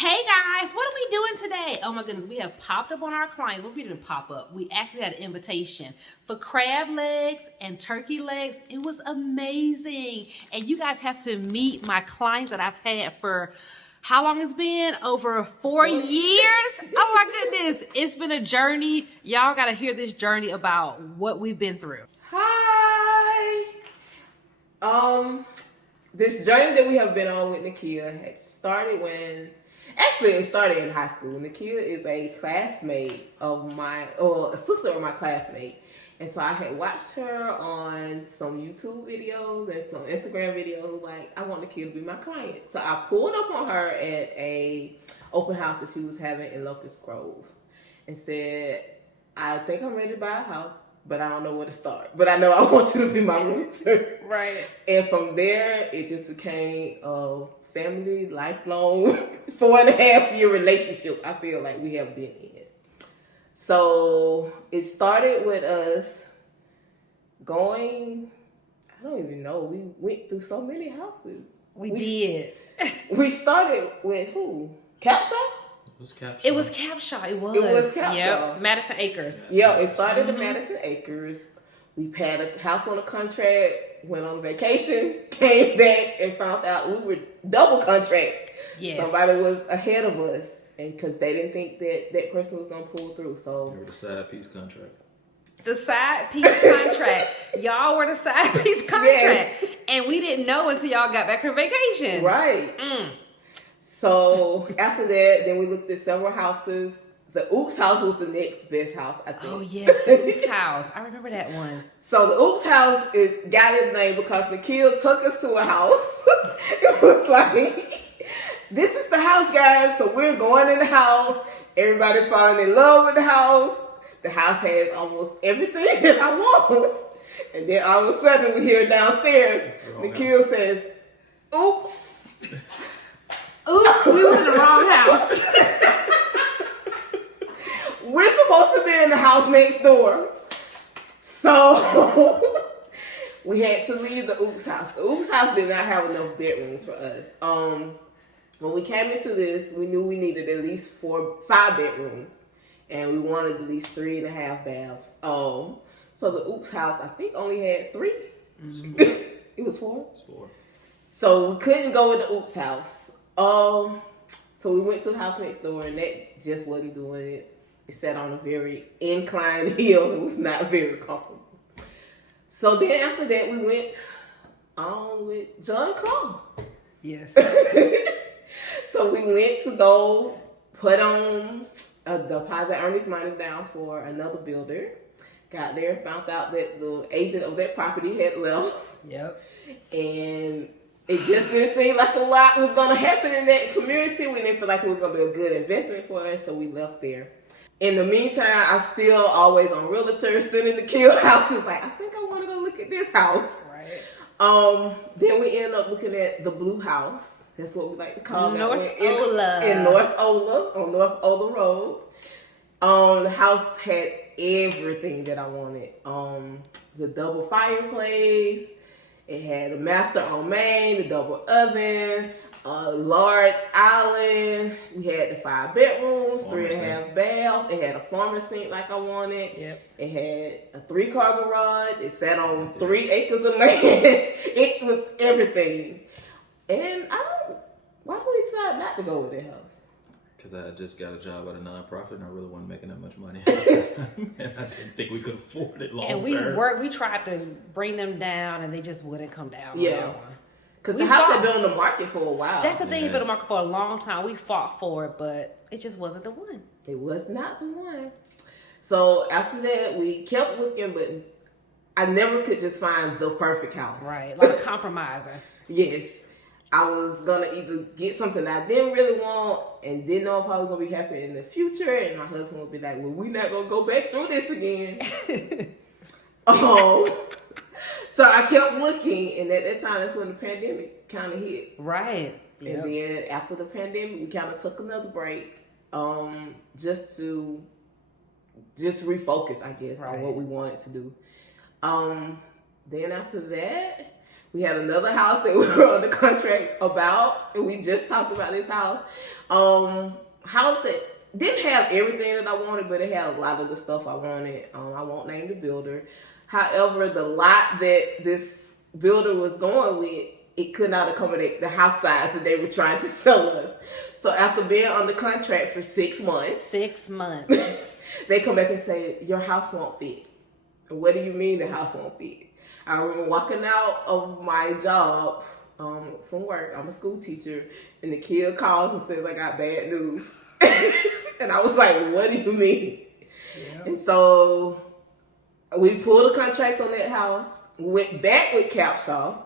Hey guys, what are we doing today? Oh my goodness, we have popped up on our clients. Well, we didn't pop up. We actually had an invitation for crab legs and turkey legs. It was amazing. And you guys have to meet my clients that I've had for how long it's been? Over 4 years? Oh my goodness. It's been a journey. Y'all got to hear this journey about what we've been through. Hi. This journey that we have been on with Nakia had started it started in high school. Nakia is a classmate of a sister of my classmate. And so I had watched her on some YouTube videos and some Instagram videos, like, I want Nakia to be my client. So I pulled up on her at a open house that she was having in Locust Grove and said, I think I'm ready to buy a house, but I don't know where to start. But I know I want you to be my realtor. Right. And from there, it just became a family, lifelong, 4.5-year relationship I feel like we have been in. So it started with us going, I don't even know, we went through so many houses. We did. We started with who? Capshaw? It was Capshaw. It was Capshaw. Yep. Madison Acres. Yeah, it started in Madison Acres. We had a house on a contract, went on vacation, came back and found out we were double contract. Yes. Somebody was ahead of us, and because they didn't think that person was going to pull through. So you were the side piece contract. The side piece contract. Y'all were the side piece contract. Yes. And we didn't know until y'all got back from vacation. Right. So after that, then we looked at several houses. The Oops house was the next best house, I think. Oh, yes, the Oops house. I remember that one. So the Oops house got its name because Nikhil took us to a house. It was like, this is the house, guys. So we're going in the house. Everybody's falling in love with the house. The house has almost everything that I want. And then all of a sudden we hear downstairs, Nikhil says, oops. Oops, we were in the wrong house. We're supposed to be in the house next door. So we had to leave the Oops house. The Oops house did not have enough bedrooms for us. When we came into this, we knew we needed at least 5 bedrooms. And we wanted at least 3.5 baths. So the Oops house, I think, only had 3. Mm-hmm. It was 4? It's 4. So we couldn't go in the Oops house. So we went to the house next door, and that just wasn't doing it. It sat on a very inclined hill. It was not very comfortable. So then after that, we went on with John Claw. Yes. So we went to go put on a deposit, earnest minus down for another builder. Got there, found out that the agent of that property had left. Yep. And it just didn't seem like a lot was going to happen in that community. We didn't feel like it was going to be a good investment for us, so we left there. In the meantime, I'm still always on realtor, sitting in the kill houses. Like, I think I want to go look at this house. Right. Then we end up looking at the Blue House. That's what we like to call North that Ola. In North Ola, on North Ola Road. The house had everything that I wanted. The double fireplace. It had a master on main, the double oven, a large island. We had the 5 bedrooms, 3.5 baths. It had a farmer's sink like I wanted. Yep. It had a 3-car garage. It sat on 3 acres of land. It was everything. And why did we decide not to go with that house? Because I just got a job at a nonprofit and I really wasn't making that much money. And I didn't think we could afford it long term. And we tried to bring them down and they just wouldn't come down. Yeah. Because the house had been on the market for a while. That's the thing, it's been on the market for a long time. We fought for it, but it just wasn't the one. It was not the one. So after that, we kept looking, but I never could just find the perfect house. Right, like compromising. Yes. I was going to either get something that I didn't really want and didn't know if I was going to be happy in the future. And my husband would be like, well, we're not going to go back through this again. So I kept looking. And at that time, that's when the pandemic kind of hit. Right. Yep. And then after the pandemic, we kind of took another break just to refocus, I guess, on what we wanted to do. Then after that, We had another house that we were on the contract about, and we just talked about this house. House that didn't have everything that I wanted, but it had a lot of the stuff I wanted. I won't name the builder. However, the lot that this builder was going with, it could not accommodate the house size that they were trying to sell us. So after being on the contract for 6 months. 6 months. They come back and say, your house won't fit. What do you mean the house won't fit? I remember walking out of my job from work. I'm a school teacher. And the kid calls and says, I got bad news. And I was like, what do you mean? Yeah. And so we pulled a contract on that house. Went back with Capshaw.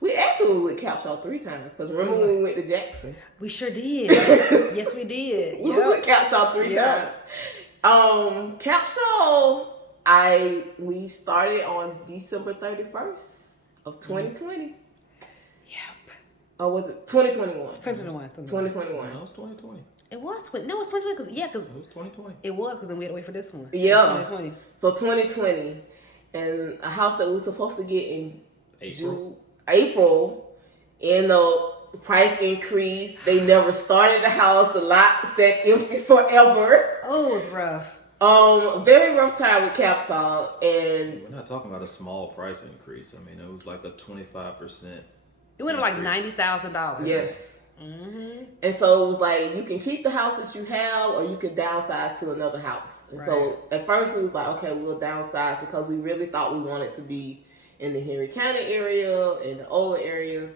We actually were with Capshaw 3 times. Because remember when we went to Jackson? We sure did. Yes, we did. We was with Capshaw 3 times. Capshaw, we started on December 31st of 2020. Yep. Or was it 2021? 2021. 2021. No, it was 2020. It was 2020 because it was 2020. It was because then we had to wait for this one. Yeah. 2020. So 2020, and a house that we were supposed to get in April, and the price increase. They never started the house. The lot sat empty forever. Oh, it was rough. Very rough time with Capshaw, and we're not talking about a small price increase. I mean, it was like a 25%. It went up like $90,000. Yes. Mm-hmm. And so it was like, you can keep the house that you have, or you can downsize to another house. And so at first we was like, okay, we'll downsize because we really thought we wanted to be in the Henry County area, in the Ola area.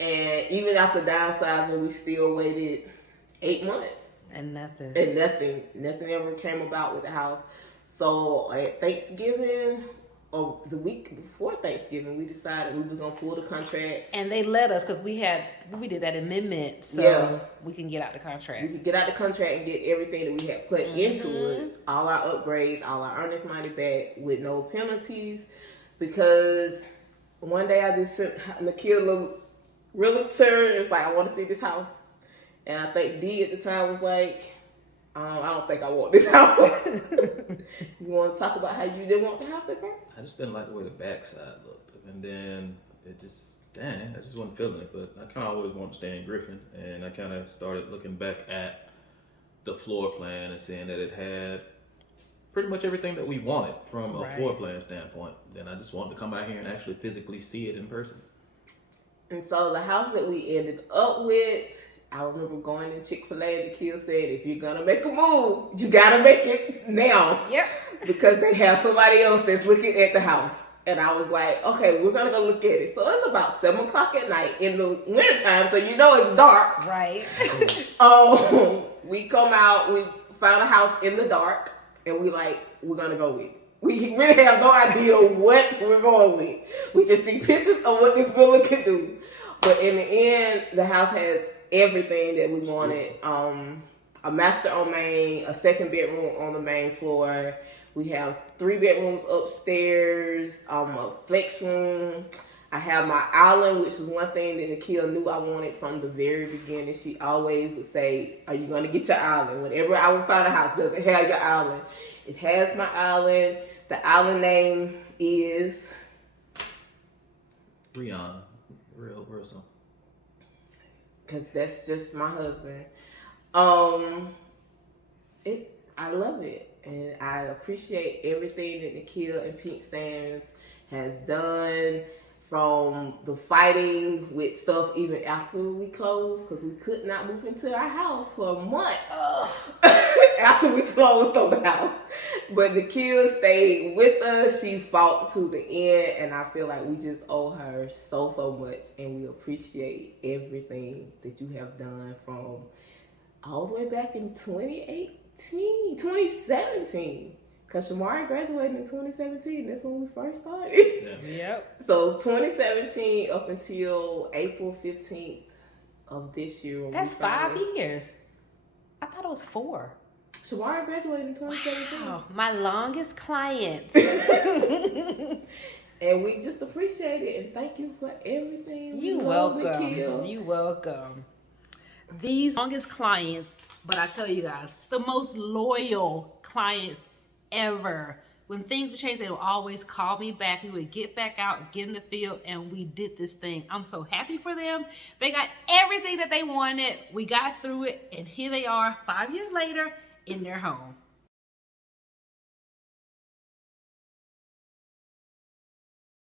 And even after downsizing, we still waited 8 months. And nothing. And nothing ever came about with the house. So at Thanksgiving, or the week before Thanksgiving, we decided we were going to pull the contract. And they let us because we did that amendment so we can get out the contract. We could get out the contract and get everything that we had put into it, all our upgrades, all our earnest money back with no penalties. Because one day I just sent Nikhil realtor, it's like, I want to see this house. And I think D at the time was like, I don't think I want this house. You want to talk about how you didn't want the house at first? I just didn't like the way the backside looked. And then it just, I just wasn't feeling it. But I kind of always wanted to stay in Griffin. And I kind of started looking back at the floor plan and seeing that it had pretty much everything that we wanted from a floor plan standpoint. Then I just wanted to come out here and actually physically see it in person. And so the house that we ended up with, I remember going in Chick-fil-A and the kid said, if you're going to make a move, you got to make it now. Yep. Because they have somebody else that's looking at the house. And I was like, okay, we're going to go look at it. So it's about 7 o'clock at night in the wintertime, so you know it's dark. Right. We come out, we found a house in the dark, and we're going to go with it. We really have no idea what we're going with. We just see pictures of what this building could do. But in the end, the house has everything that we wanted. A master on main, a 2nd bedroom on the main floor. We have 3 bedrooms upstairs, a flex room. I have my island, which was one thing that Nikhil knew I wanted from the very beginning. She always would say, are you going to get your island? Whenever I would find a house, does it have your island? It has my island. The island name is Rihanna. Real simple. Because that's just my husband. I love it. And I appreciate everything that Nikhil and Pink Sands has done, from the fighting with stuff even after we closed, because we could not move into our house for a month after we closed on the house. But Nikhil stayed with us. She fought to the end, and I feel like we just owe her so much, and we appreciate everything that you have done from all the way back in 2017. Because Shamari graduated in 2017. That's when we first started. Yep. So 2017 up until April 15th of this year. That's 5 years. I thought it was 4. Shamari graduated in 2017. Wow, my longest client. And we just appreciate it and thank you for everything. You're welcome. You're welcome. These longest clients, but I tell you guys, the most loyal clients ever. when things would change, they would always call me back. We would get back out, get in the field, and we did this thing. I'm so happy for them. They got everything that they wanted. We got through it, and here they are 5 years later in their home.